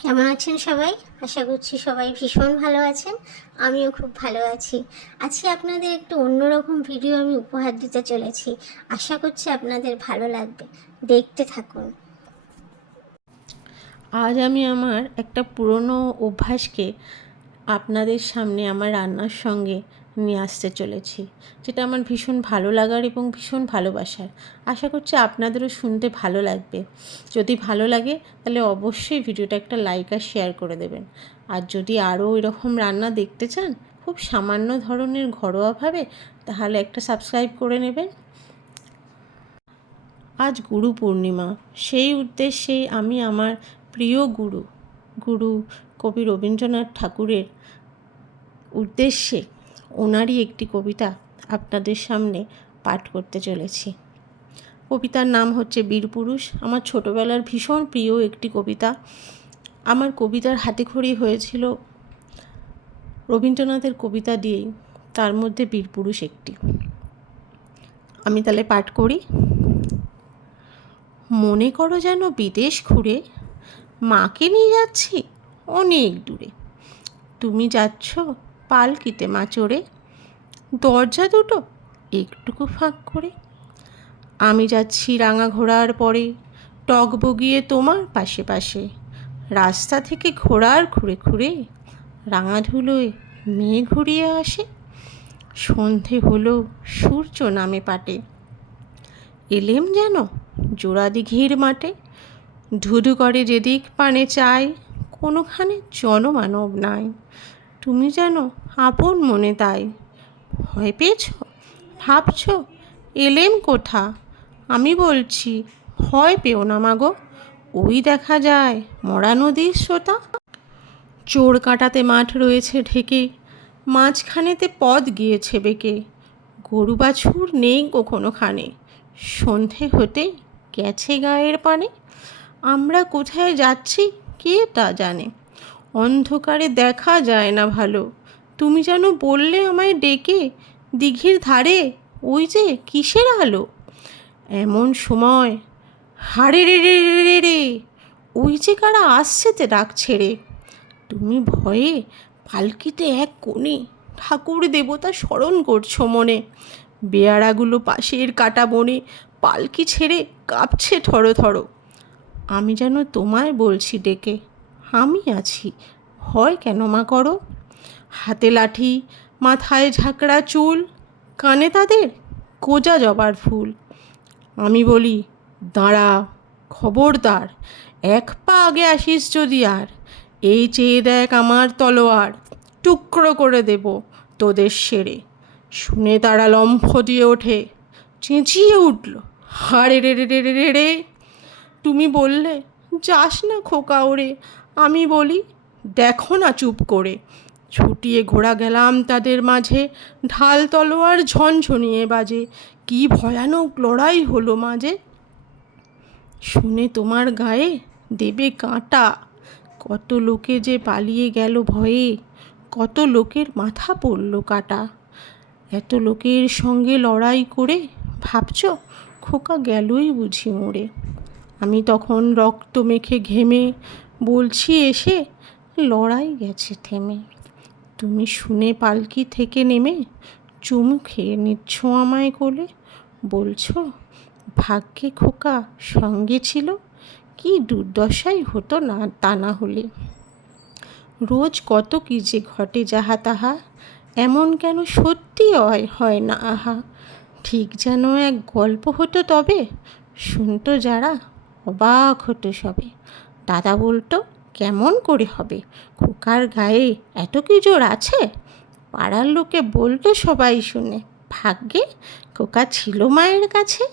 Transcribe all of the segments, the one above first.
কেমন আছেন সবাই? আশা করছি সবাই ভীষণ ভালো আছেন। আমিও খুব ভালো আছি। আজকে আপনাদের একটু অন্যরকম ভিডিও আমি উপহার দিতে চলেছি। আশা করছি আপনাদের ভালো লাগবে। দেখতে থাকুন। আজ আমি আমার একটা পুরনো অভ্যাসকে আপনাদের সামনে আমার রান্নার সঙ্গে নিয়ে আসতে চলেছি, যেটা আমার ভীষণ ভালো লাগার এবং ভীষণ ভালোবাসার। আশা করছি আপনাদেরও শুনতে ভালো লাগবে। যদি ভালো লাগে তাহলে অবশ্যই ভিডিওটা একটা লাইক আর শেয়ার করে দেবেন। আর যদি আরও এরকম রান্না দেখতে চান খুব সামান্য ধরনের ঘরোয়াভাবে, তাহলে একটা সাবস্ক্রাইব করে নেবেন। আজ গুরু পূর্ণিমা, সেই উদ্দেশ্যে আমি আমার প্রিয় গুরু কবি রবীন্দ্রনাথ ঠাকুরের উদ্দেশ্যে ওনারই একটি কবিতা আপনাদের সামনে পাঠ করতে চলেছি। কবিতার নাম হচ্ছে বীরপুরুষ। আমার ছোটোবেলার ভীষণ প্রিয় একটি কবিতা। আমার কবিতার হাতেখড়ি হয়েছিল রবীন্দ্রনাথের কবিতা দিয়েই, তার মধ্যে বীরপুরুষ একটি। আমি তাহলে পাঠ করি। মনে করো যেন বিদেশ ঘুরে মাকে নিয়ে যাচ্ছি অনেক দূরে। তুমি যাচ্ছ পালকিতে মা চড়ে, দরজা দুটো একটুকু ফাঁক করে। আমি যাচ্ছি রাঙা ঘোড়ার পরে, টক বগিয়ে তোমার পাশে পাশে। রাস্তা থেকে ঘোড়ার খুঁড়ে খুঁড়ে রাঙা ধুলোয় মেয়ে ঘুরিয়ে আসে। সন্ধে হলো সূর্য নামে পাটে, এলেম যেন জোড়া দিঘির মাঠে। ধুধু করে যেদিক পানে চাই, কোনোখানে জনমানব নাই। তুমি যেন আপন মনে তাই। ভয় পেয়েছ? ভাবছ এলেম কোথা? আমি বলছি ভয় পেও না মাগো, ওই দেখা যায় মরা নদীর স্রোতা। চোর কাটাতে মাঠ রয়েছে ঢেকে, মাঝখানেতে পথ গিয়েছে বেঁকে। গরু বাছুর নেই কখনোখানে, সন্ধে হতে গেছে গায়ের পানে। আমরা কোথায় যাচ্ছি কে তা জানে, অন্ধকারে দেখা যায় না ভালো। তুমি যেন বললে আমায় ডেকে, দিঘির ধারে ওই যে কিসের আলো। এমন সময় হারে রে রে রে রে রে, ওই যে কারা আসছে তে ডাক ছেড়ে। তুমি ভয়ে পালকিতে এক কোণে ঠাকুর দেবতা স্মরণ করছো মনে। বেয়ারাগুলো পাশের কাটা বনে পালকি ছেড়ে কাঁপছে থরো থরো। আমি যেন তোমায় বলছি ডেকে, আমি আছি, ভয় কেন মা করো। হাতে লাঠি, মাথায় ঝাঁকড়া চুল, কানে তাদের কোজা জবার ফুল। আমি বলি দাঁড়া, খবরদার, এক পা আগে আসিস যদি আর। এই চেয়ে দেখ আমার তলোয়ার, টুকরো করে দেব তোদের সেরে। শুনে তারা লম্ফ দিয়ে ওঠে, চেঁচিয়ে উঠল হারে রে রে রে রে রে রে। তুমি বললে যাস না খোকা ওরে, আমি বলি দেখো না চুপ করে। ছুটিয়ে ঘোড়া গেলাম তাদের মাঝে, ঢাল তলোয়ার ঝনঝনিয়ে বাজে। কি ভয়ানক লড়াই হলো মাঝে, শুনে তোমার গায়ে দেবে কাঁটা। কত লোকে যে পালিয়ে গেল ভয়ে, কত লোকের মাথা পড়ল কাটা। এত লোকের সঙ্গে লড়াই করে ভাবছ খোকা গেলই বুঝি মরে। আমি তখন রক্ত মেখে ঘেমে বলছি এসে, লড়াই গেছে থেমে। তুমি শুনে পালকি থেকে নেমে চুমু খেয়ে নিচ্ছ আমায় কোলে। বলছো ভাগ্যে খোকা সঙ্গে ছিল, কি দুর্দশাই হতো না তা না হলে। রোজ কত কি যে ঘটে যাহা তাহা, এমন কেন সত্যি হয় না আহা। ঠিক যেন এক গল্প হতো তবে, শুনতো যারা অবাক হতো সবে। দাদা বলতো কেমন করে হবে, খোকার গায়ে এত কি জোর আছে। পাড়ার লোকে বলতো সবাই শুনে, ভাগ্যে খোকা ছিল মায়ের কাছে।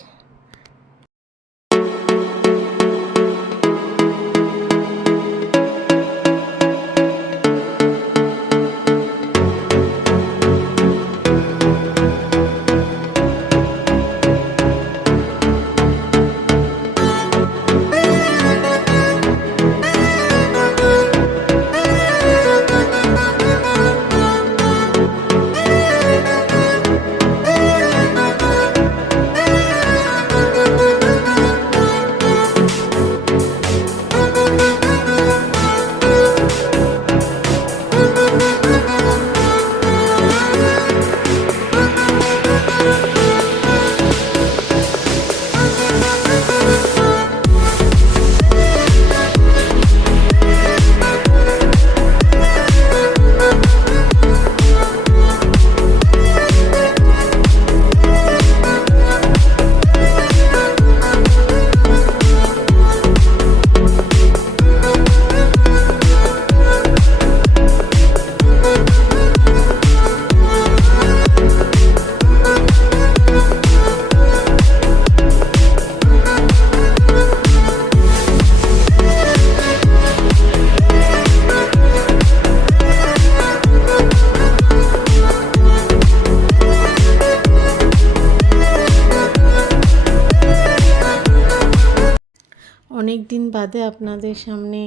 বাদে আপনাদের সামনে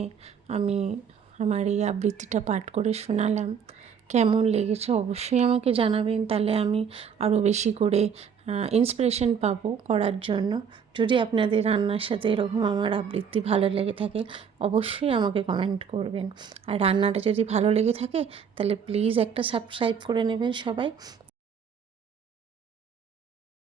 আমি আমার এই আবৃত্তিটা পাঠ করে শোনালাম। কেমন লেগেছে অবশ্যই আমাকে জানাবেন, তাহলে আমি আরও বেশি করে ইন্সপিরেশন পাবো করার জন্য। যদি আপনাদের রান্নার সাথে এরকম আমার আবৃত্তি ভালো লেগে থাকে অবশ্যই আমাকে কমেন্ট করবেন। আর রান্নাটা যদি ভালো লেগে থাকে তাহলে প্লিজ একটা সাবস্ক্রাইব করে নেবেন সবাই।